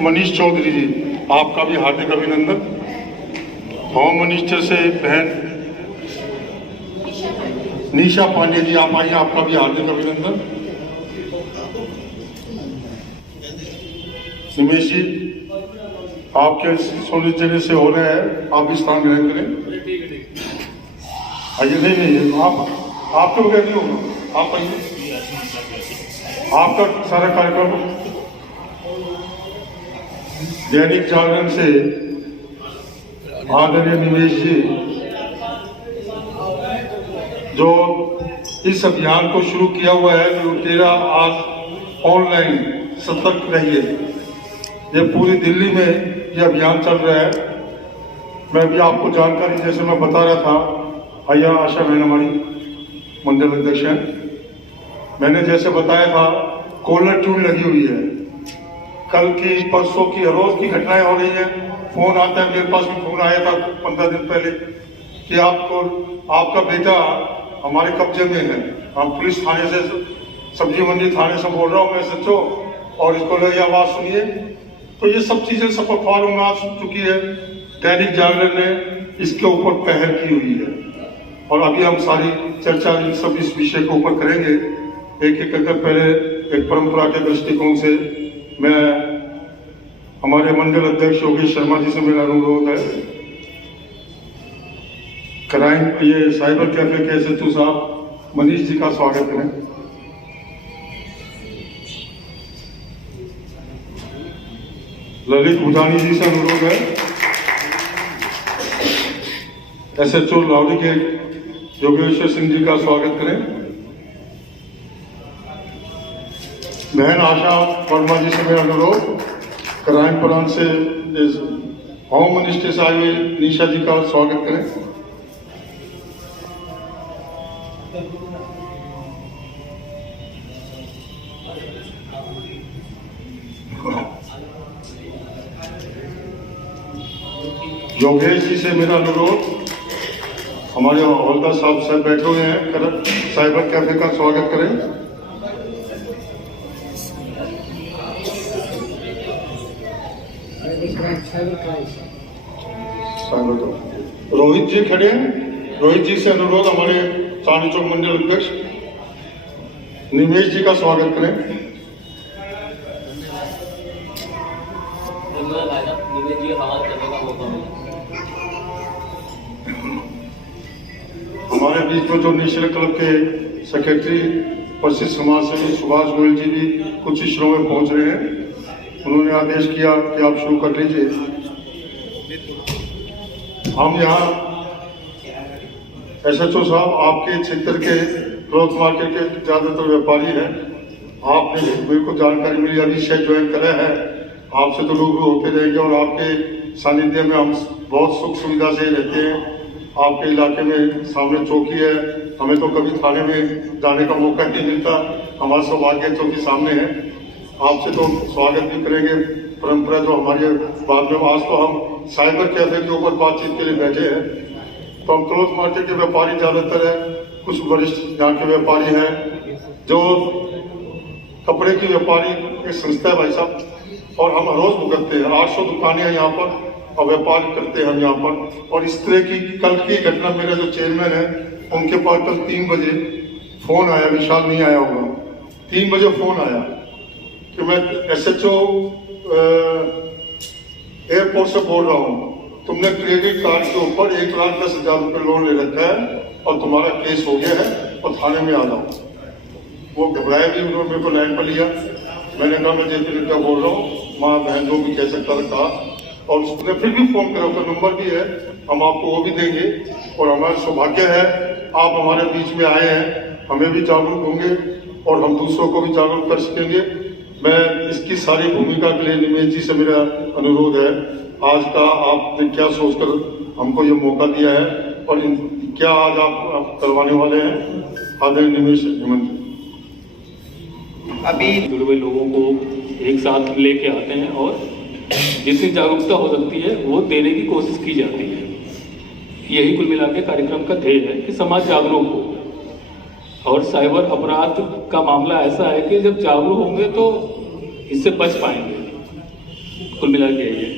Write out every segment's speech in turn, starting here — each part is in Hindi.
मनीष चौधरी जी, आपका भी हार्दिक अभिनंदन। होम मिनिस्टर से बहन निशा पांडे जी आप आइए, आपका भी हार्दिक अभिनंदन। निमेश जी, आपके सुनिश्चित से हो रहे हैं, आप भी स्थान ग्रहण करें। आइए, नहीं आपके बगैर नहीं होगा, आप आइए, आपका सारा कार्यक्रम। दैनिक जागरण से आदरणीय निमेश जी जो इस अभियान को शुरू किया हुआ है, लुटेरा आज ऑनलाइन सतर्क रहिए, ये पूरी दिल्ली में ये अभियान चल रहा है। मैं भी आपको जानकारी जैसे मैं बता रहा था, भैया आशा बहन हमारी मंडल अध्यक्ष हैं, मैंने जैसे बताया था कॉलर ट्यून लगी हुई है, कल की परसों की रोज की घटनाएं हो रही हैं। फोन आता है, मेरे पास भी फोन आया था 15 दिन पहले कि आपका बेटा हमारे कब्जे में है। हम पुलिस थाने से, सब्जी मंडी थाने से बोल रहा हूँ मैं सच्चो, और इसको लगी आवाज सुनिए। तो ये सब चीजें सब अखबार में आ चुकी है, दैनिक जागरण ने इसके ऊपर पहल की हुई है, और अभी हम सारी चर्चा इन सब इस विषय के ऊपर करेंगे एक एक करके। पहले एक परंपरा के दृष्टिकोण से मैं हमारे मंडल अध्यक्ष योगेश शर्मा जी से मेरा अनुरोध है, क्राइम ये साइबर कैफे के SHO साहब मनीष जी का स्वागत करें। ललित भूटानी जी से अनुरोध है, SHO लाहौरी के योगेश्वर सिंह जी का स्वागत करें। बहन आशा वर्मा जी से मेरा अनुरोध, क्राइम ब्रांच से होम मिनिस्टर से आए हुए निशा जी का स्वागत करें। योगेश जी से मेरा अनुरोध, हमारे हवलदार साहब सब बैठे हुए हैं, साइबर कैफे का स्वागत करें। रोहित जी खड़े हैं, रोहित जी से अनुरोध, हमारे चांदनी चौक मंडल अध्यक्ष निमेश जी का स्वागत करें। हमारे बीच में जो नेशनल क्लब के सेक्रेटरी प्रसिद्ध समाज सेवी सुभाष गोयल जी भी कुछ ही क्षणों में पहुंच रहे हैं, उन्होंने आदेश किया कि आप शुरू कर लीजिए। हम यहाँ SHO साहब आपके क्षेत्र के क्लॉथ मार्केट के ज्यादातर व्यापारी हैं, आपने मेरे को जानकारी मिली अभी से ज्वाइन करा है, आपसे तो रूबरू होते रहेंगे और आपके सानिध्य में हम बहुत सुख सुविधा से रहते हैं। आपके इलाके में सामने चौकी है, हमें तो कभी थाने में जाने का मौका नहीं मिलता, हमारा सौभाग्य चौकी सामने है। आपसे तो स्वागत भी करेंगे, परंपरा जो हमारे बाद में। आज तो हम साइबर कैफे के ऊपर बातचीत के लिए बैठे हैं, तो हम क्लोथ मार्केट के व्यापारी ज्यादातर है, कुछ वरिष्ठ यहाँ के व्यापारी हैं, जो कपड़े की व्यापारी एक संस्था है भाई साहब, और हम रोज भुगतते हैं। 800 दुकानें हैं यहाँ पर और व्यापार करते हैं हम यहाँ पर। और इस तरह की कल की घटना, मेरा जो चेयरमैन है उनके पास कल 3 बजे फोन आया, विशाल नहीं आया होगा, 3 बजे फोन आया कि मैं SHO एयरपोर्ट से बोल रहा हूँ, तुमने क्रेडिट कार्ड के ऊपर 1,10,000 रुपये लोन ले रखा है और तुम्हारा केस हो गया है और थाने में आ जाओ। वो घबराया भी, उन्होंने मेरे को लाइन पर लिया, मैंने कहा मैं JP नड्डा बोल रहा हूँ, माँ बहन जो भी कह सकता था, और उसने फिर भी फोन करा, उसका नंबर भी है, हम आपको वो भी देंगे। और हमारा सौभाग्य है आप हमारे बीच में आए हैं, हमें भी जागरूक होंगे और हम दूसरों को भी जागरूक कर सकेंगे। मैं इसकी सारी भूमिका के लिए निमेश जी से मेरा अनुरोध है, आज का आपने क्या सोचकर हमको ये मौका दिया है और क्या आज आप करवाने वाले हैं, आदरणीय निमेश हेमंत। अभी जुड़े हुए लोगों को एक साथ लेके आते हैं और जितनी जागरूकता हो सकती है वो देने की कोशिश की जाती है। यही कुल मिला के कार्यक्रम का ध्येय है कि समाज जागरूक हो। और साइबर अपराध का मामला ऐसा है कि जब जागरूक होंगे तो इससे बच पाएंगे। कुल मिला के यही है।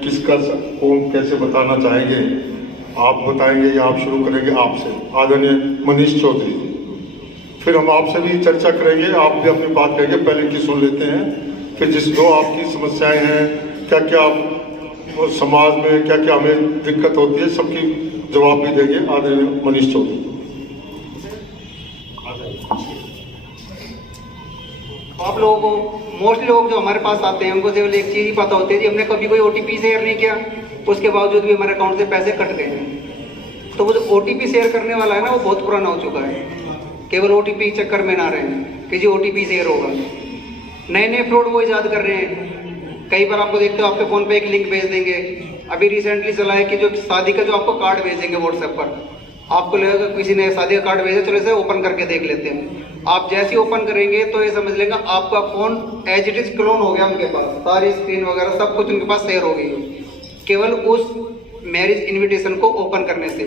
किसका कौन कैसे बताना चाहेंगे, आप बताएंगे या आप शुरू करेंगे? आपसे आदरणीय मनीष चौधरी, फिर हम आपसे भी चर्चा करेंगे, आप भी अपनी बात करेंगे। पहले की सुन लेते हैं, फिर जिस जो आपकी समस्याएं हैं, क्या क्या समाज में क्या क्या हमें दिक्कत होती है, सबकी जवाब भी देंगे। आदरणीय मनीष चौधरी। आप लोगों को मोस्टली लोग जो हमारे पास आते हैं उनको केवल एक चीज़ ही पता होती है कि हमने कभी कोई OTP शेयर नहीं किया, उसके बावजूद भी हमारे अकाउंट से पैसे कट गए हैं। तो वो जो OTP शेयर करने वाला है ना, वो बहुत पुराना हो चुका है। केवल OTP चक्कर में ना रहें कि जी OTP शेयर होगा। नए नए फ्रॉड वो ईजाद कर रहे हैं। कई बार आपको देखते हो आपके फ़ोन पे एक लिंक भेज देंगे। अभी रिसेंटली चला है कि जो शादी का जो आपको कार्ड भेजेंगे व्हाट्सएप पर, आपको लगेगा किसी ने शादी का कार्ड भेजा, चलो इसे ओपन करके देख लेते हैं। आप जैसे ही ओपन करेंगे तो ये समझ लेगा आपका phone as it is clone हो गया उनके पास, सारी स्क्रीन वगैरह सब कुछ उनके पास शेयर हो गई है, केवल उस मैरिज इनविटेशन को ओपन करने से।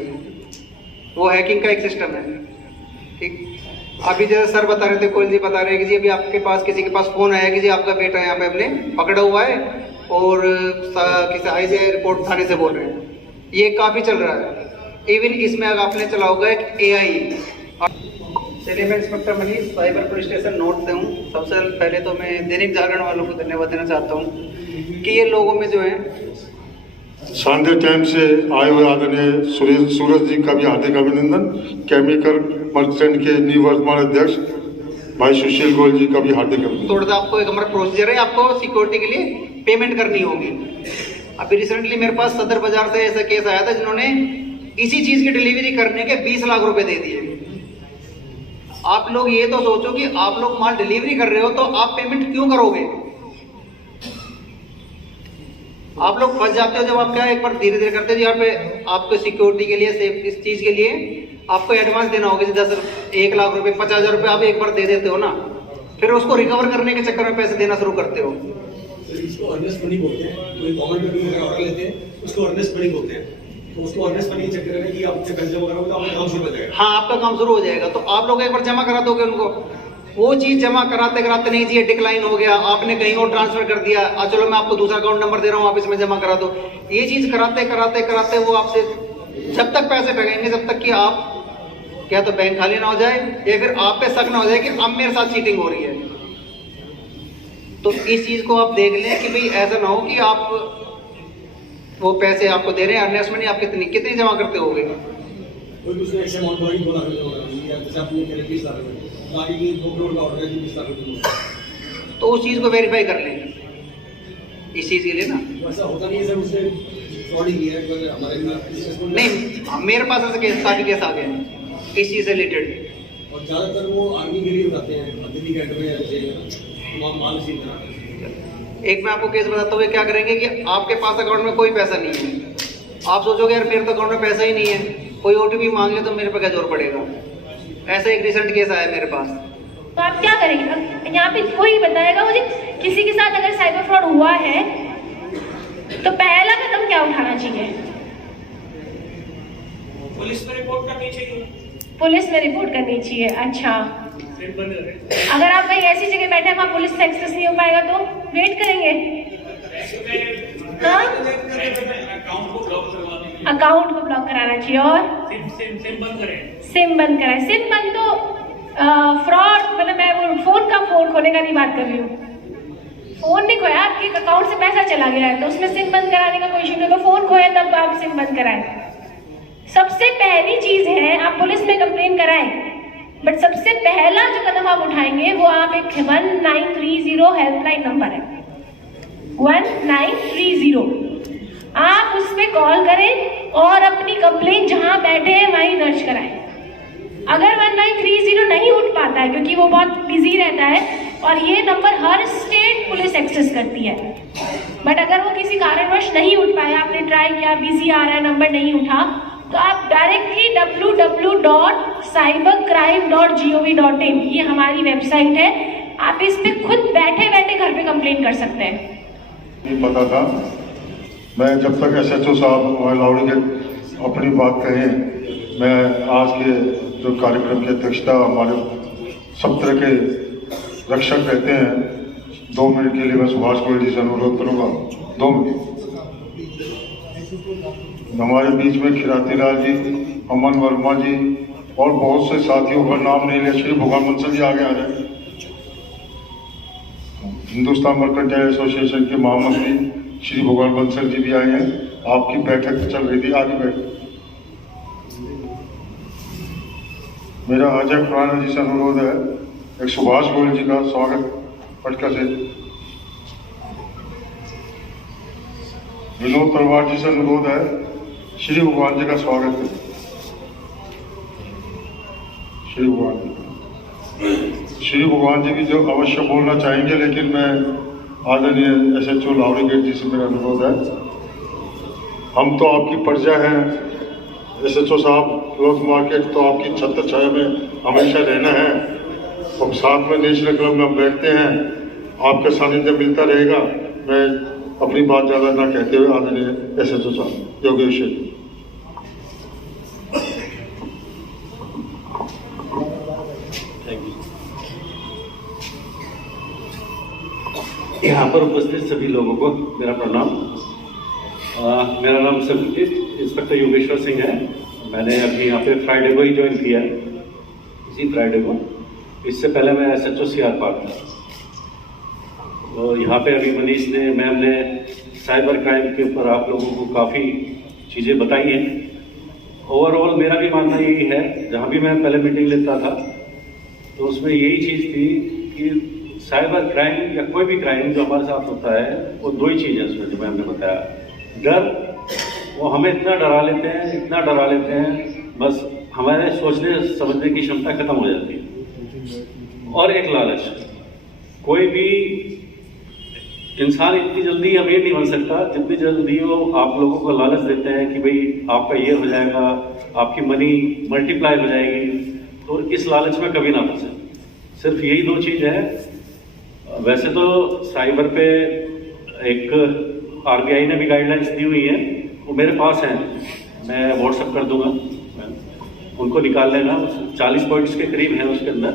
वो हैकिंग का एक सिस्टम है। ठीक, अभी जैसे सर बता रहे थे, कोयल जी बता रहे हैं कि जी अभी आपके पास किसी के पास फ़ोन आया कि जी आपका बेटा यहाँ पे हमने पकड़ा हुआ है और किसी ICI रिपोर्ट थाने से बोल रहे हैं। ये काफ़ी चल रहा है। इवन इसमें अगर आपने चला होगा एक AI। चलिए, मैं inspector Manish cyber police station north से हूँ। सबसे पहले तो मैं दैनिक जागरण वालों को धन्यवाद देना चाहता हूँ कि ये लोगों में जो है शानदार टाइम से आए हुए आदरणीय सूरज जी का भी हार्दिक अभिनंदन। केमिकल मर्चेंट के निवर्तमान अध्यक्ष भाई सुशील गोयल जी का भी हार्दिक अभिनंदन। थोड़ा सा आपको एक हमारा प्रोसीजर है, आपको सिक्योरिटी के लिए पेमेंट करनी होगी। अभी रिसेंटली मेरे पास सदर बाजार से ऐसा केस आया था जिन्होंने इसी चीज की डिलीवरी करने के 20 लाख रुपए दे दिए। आप लोग ये तो सोचो कि आप लोग माल डिलीवरी कर रहे हो तो आप पेमेंट क्यों करोगे? आप लोग फंस जाते हो जब आप क्या एक बार धीरे धीरे करते हो। यहाँ पे आपको सिक्योरिटी के लिए, सेफ इस चीज के लिए आपको एडवांस देना होगा। 1 लाख रुपए, 50,000 रुपए आप एक बार दे देते हो ना, फिर उसको रिकवर करने के चक्कर में पैसे देना शुरू करते हो। इसको अर्नेस्ट मनी बोलते हैं। कोई गवर्नमेंट में ऑर्डर लेते हैं उसको अर्नेस्ट मनी बोलते हैं। तो उसको अर्नेस्ट मनी चक्कर में कि आपसे पैसे जमा करोगे तो आपका काम शुरू हो जाएगा। हाँ, आपका काम शुरू हो जाएगा। तो आप लोग एक बार जमा करा दोगे उनको, वो चीज जमा कराते कराते नहीं जी डिक्लाइन हो गया, आपने कहीं और ट्रांसफर कर दिया, चलो मैं आपको दूसरा अकाउंट नंबर दे रहा हूँ, आप इसमें जमा करा दो। ये चीज कराते कराते कराते वो आपसे जब तक पैसे ठगेंगे, जब तक कि आप क्या तो बैंक खाली ना हो जाए या फिर आप पे शक ना हो जाए कि अब मेरे साथ चीटिंग हो रही है। तो इस चीज को आप देख लें कि भाई ऐसा ना हो कि आप वो पैसे आपको दे रहे हैं अर्नेस्ट मनी, आप कितनी जमा करते होगे? कोई दूसरे ऐसे अमाउंट वाली 2 लाख रुपए होगा, जैसे आपने कह रहे 20 लाख रुपए, बाकी की 2 करोड़ का ऑर्डर है 20 लाख रुपए। तो उस चीज को वेरीफाई कर लें इस चीज के लिए ना। ऐसा होता नहीं है सर, उसने फ्रॉड ही किया है हमारे नहीं, मेरे पास ऐसे केस काफी केस आ गए हैं इस चीज से रिलेटेड। और ज्यादातर वो आर्मी के लिए बनाते हैं, दिल्ली कैंट में रहते हैं, वहाँ माल सील कराते हैं। एक मैं आपको केस बताता हूँ, क्या करेंगे कि आपके पास अकाउंट में कोई पैसा नहीं है, आप सोचोगे यार मेरे तो अकाउंट में पैसा ही नहीं है, कोई OTP मांग ले तो मेरे पे क्या जोर पड़ेगा। ऐसा एक रिसेंट केस आया मेरे पास। तो आप क्या करेंगे? यहाँ पे कोई बताएगा मुझे किसी के साथ अगर साइबर फ्रॉड हुआ है तो पहला कदम क्या उठाना चाहिए? पुलिस में रिपोर्ट करनी चाहिए। पुलिस में रिपोर्ट करनी चाहिए। अच्छा, अगर आप कहीं ऐसी जगह बैठे हैं वहाँ पुलिस से एक्सेस नहीं हो पाएगा तो वेट करेंगे। हाँ, अकाउंट को ब्लॉक कराना चाहिए और सिम बंद करें। सिम बंद कराए। सिम बंद तो फ्रॉड, मतलब मैं वो फोन खोने का नहीं बात कर रही हूँ। फोन नहीं खोया, आपके अकाउंट से पैसा चला गया है तो उसमें सिम बंद कराने का कोई इशू नहीं होगा। फोन खोया तब आप सिम बंद कराएं। सबसे पहली चीज है आप पुलिस में कंप्लेन कराएं, बट सबसे पहला जो कदम आप उठाएंगे वो आप एक 1930 हेल्पलाइन नंबर है, 1930। आप उस पर कॉल करें और अपनी कंप्लेन जहां बैठे हैं वहीं दर्ज कराएं। अगर 1930 नहीं उठ पाता है क्योंकि वो बहुत बिजी रहता है और ये नंबर हर स्टेट पुलिस एक्सेस करती है, बट अगर वो किसी कारणवश नहीं उठ पाया, आपने ट्राई किया, बिजी आ रहा है, नंबर नहीं उठा, तो आप डायरेक्टली www.cybercrime.gov.in ये हमारी वेबसाइट है, आप इस पे खुद बैठे बैठे घर पे कंप्लेन कर सकते हैं। नहीं पता था, मैं जब तक SHO साहब लावड़ी के अपनी बात कहें, मैं आज के जो कार्यक्रम की अध्यक्षता हमारे सब तरह के रक्षक रहते हैं 2 मिनट के लिए मैं सुभाष गोयल जी से अनुरोध करूंगा, 2 मिनट। हमारे बीच में खिराती लाल जी, अमन वर्मा जी और बहुत से साथियों का नाम नहीं लिया। श्री भगवान बंसल जी आगे आ जाए। हिंदुस्तान मर्केंटाइल एसोसिएशन के महामंत्री श्री भगवान बंसल जी भी आए हैं। आपकी बैठक चल रही थी, आगे बैठक। मेरा अजय खुराना जी से अनुरोध है, एक सुभाष गोयल जी का स्वागत पटका से। विनोद तलवार जी से अनुरोध है, श्री भगवान जी का स्वागत करें। श्री भगवान जी भी जो अवश्य बोलना चाहेंगे, लेकिन मैं आदरणीय SHO लावरी गेट जी से मेरा अनुरोध है, हम तो आपकी प्रजा हैं। SHO साहब, क्लॉथ मार्केट तो आपकी छत्र छाया में हमेशा रहना है और साथ में नेशनल क्लब में हम बैठते हैं, आपका सानिध्य मिलता रहेगा। मैं अपनी बात ज़्यादा ना कहते हुए आदरणीय SHO साहब योगेश जी। यहाँ पर उपस्थित सभी लोगों को मेरा प्रणाम। मेरा नाम सब इंस्पेक्टर योगेश्वर सिंह है। मैंने अभी यहाँ पे फ्राइडे को ही ज्वाइन किया है, इसी फ्राइडे को। इससे पहले मैं SHO CR पार्क था। तो यहाँ पे अभी मनीष ने, मैम ने साइबर क्राइम के ऊपर आप लोगों को काफ़ी चीज़ें बताई हैं। ओवरऑल मेरा भी मानना यही है, जहाँ भी मैं पहले मीटिंग लेता था तो उसमें यही चीज़ थी कि साइबर क्राइम या कोई भी क्राइम जो हमारे साथ होता है, वो 2 ही चीज़ है उसमें, जो मैम ने बताया। डर, वो हमें इतना डरा लेते हैं, बस हमारे सोचने समझने की क्षमता खत्म हो जाती है। और एक लालच, कोई भी इंसान इतनी जल्दी अमीर नहीं बन सकता जितनी जल्दी वो आप लोगों को लालच देते हैं कि भाई आपका ये हो जाएगा, आपकी मनी मल्टीप्लाई हो जाएगी। तो इस लालच में कभी ना फंसे। सिर्फ यही 2 चीज़ है। वैसे तो साइबर पे एक RBI ने भी गाइडलाइंस दी हुई है, वो मेरे पास हैं, मैं व्हाट्सअप कर दूंगा, उनको निकाल लेना। 40 पॉइंट्स के करीब हैं उसके अंदर,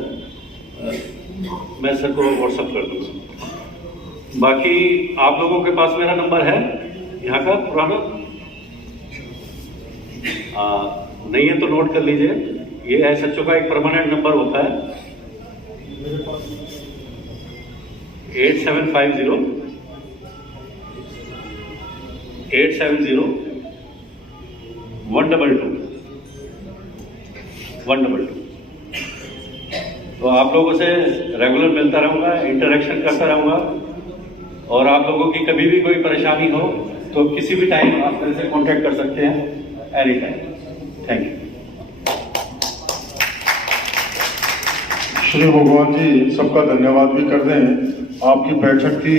मैं सर को व्हाट्सअप कर दूंगा। बाकी आप लोगों के पास मेरा नंबर है यहाँ का पुराना, नहीं है तो नोट कर लीजिए। ये SHO का एक परमानेंट नंबर होता है, 8750 122 122। तो आप लोगों से रेगुलर मिलता रहूँगा, इंटरेक्शन करता रहूँगा, और आप लोगों की कभी भी कोई परेशानी हो तो किसी भी टाइम आप मेरे से कांटेक्ट कर सकते हैं, any time. Thank you. Shri भगवान जी सबका धन्यवाद भी कर दें। आपकी बैठक थी,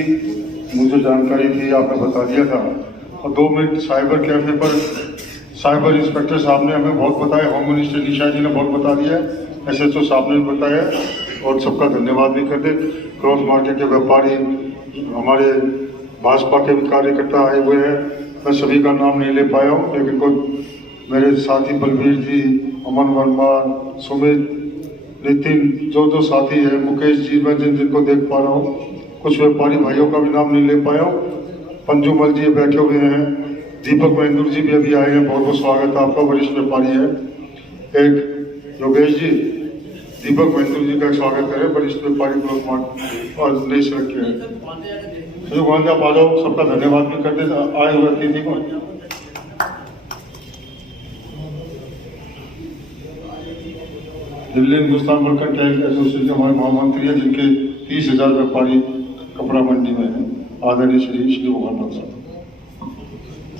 मुझे जानकारी थी, आपने बता दिया था। और 2 मिनट साइबर कैफे पर साइबर इंस्पेक्टर साहब ने हमें बहुत बताया, होम मिनिस्टर निशा जी ने बहुत बता दिया, SHO साहब ने भी बताया, और सबका धन्यवाद भी कर दे। क्रॉस मार्केट के व्यापारी, हमारे भाजपा के भी कार्यकर्ता आए हुए हैं, मैं सभी का नाम नहीं ले पाया हूँ, लेकिन कोई मेरे साथी बलबीर जी, अमन वर्मा, सुमित, नितिन, जो साथी है, मुकेश जी, मैं जिनको देख पा रहा हूँ, कुछ व्यापारी भाइयों का भी नाम नहीं ले पाया हूँ। पंजुमल जी बैठे हुए हैं, दीपक महेंद्र जी भी अभी आए हैं, बहुत बहुत स्वागत है आपका, वरिष्ठ व्यापारी है। एक योगेश जी, दीपक महेंद्र जी का स्वागत करें, वरिष्ठ व्यापारी ब्लॉक मार्ट और नई सड़क के हैं। भगवान जी आप आ जाओ, सबका धन्यवाद भी कर दे आए हुए अतिथि को। दिल्ली हिंदुस्तान मर्केंटाइल एसोसिएशन हमारे महामंत्री हैं, जिनके 30,000 व्यापारी कपड़ा मंडी में हैं, आदरणीय श्री भगवान साहब।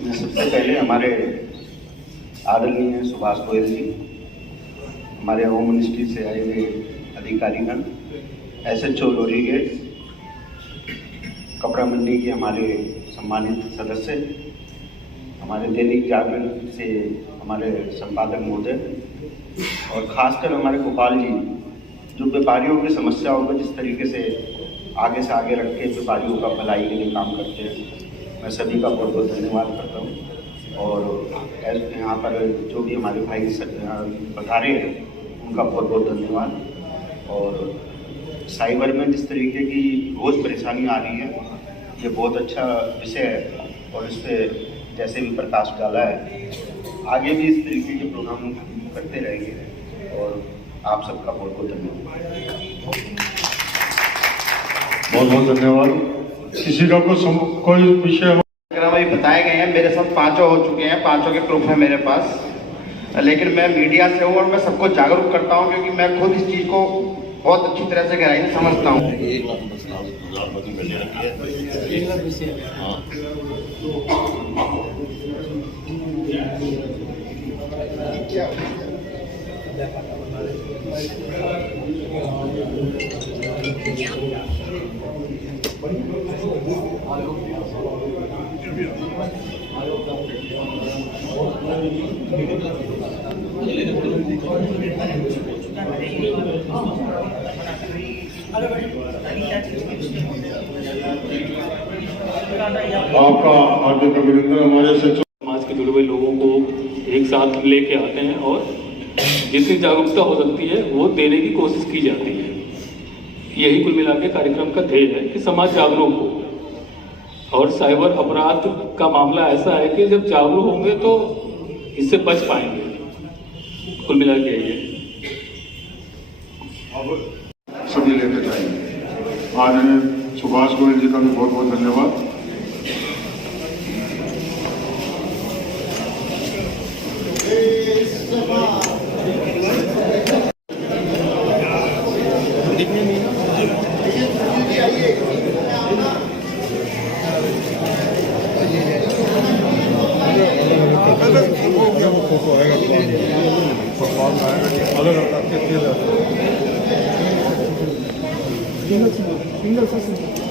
सबसे पहले हमारे आदरणीय सुभाष गोयल जी, हमारे होम मिनिस्ट्री से आए हुए अधिकारीगण, SHO लोरी गेट, कपड़ा मंडी के हमारे सम्मानित सदस्य, हमारे दैनिक जागरण से हमारे संपादक महोदय, और खासकर हमारे गोपाल जी, जो व्यापारियों की समस्याओं को जिस तरीके से आगे रख के व्यापारियों का भलाई के लिए काम करते हैं, मैं सभी का बहुत बहुत धन्यवाद करता हूँ। और यहाँ पर जो भी हमारे भाई पधारे हैं, उनका बहुत बहुत धन्यवाद। और साइबर में जिस तरीके की रोज़ परेशानी आ रही है, ये बहुत अच्छा विषय है और इस पर जैसे भी प्रकाश डाला है, आगे भी इस तरीके के प्रोग्राम करते रहेंगे और आप सबका बहुत बहुत धन्यवाद। बहुत बहुत धन्यवाद। किसी का कोई विषय हो? अभी बताए गए हैं, मेरे साथ 5 हो चुके हैं, 5 के प्रूफ है मेरे पास, लेकिन मैं मीडिया से हूँ और मैं सबको जागरूक करता हूँ क्योंकि मैं खुद इस चीज़ को बहुत अच्छी तरह से गहराई से समझता हूँ। आपका हार्दिक अभिनंदन। हमारे से समाज के जुड़े हुए लोगों को एक साथ लेके आते हैं और जितनी जागरूकता हो सकती है वो देने की कोशिश की जाती है। यही कुल मिला के कार्यक्रम का ध्येय है कि समाज जागरूक हो। और साइबर अपराध का मामला ऐसा है कि जब जागरूक होंगे तो इससे बच पाएंगे। कुल मिला के यही है। सभी लेकर जाएंगे। आज सुभाष गोयल जी का भी बहुत बहुत धन्यवाद।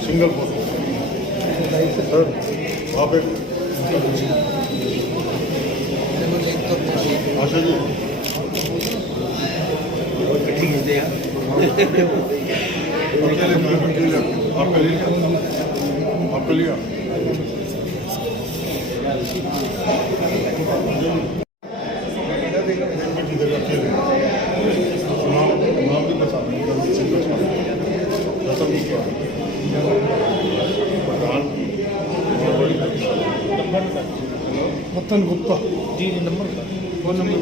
सिंगल सर वहाँ पे आशा जी आपका लिया मतन Gupta ji number phone number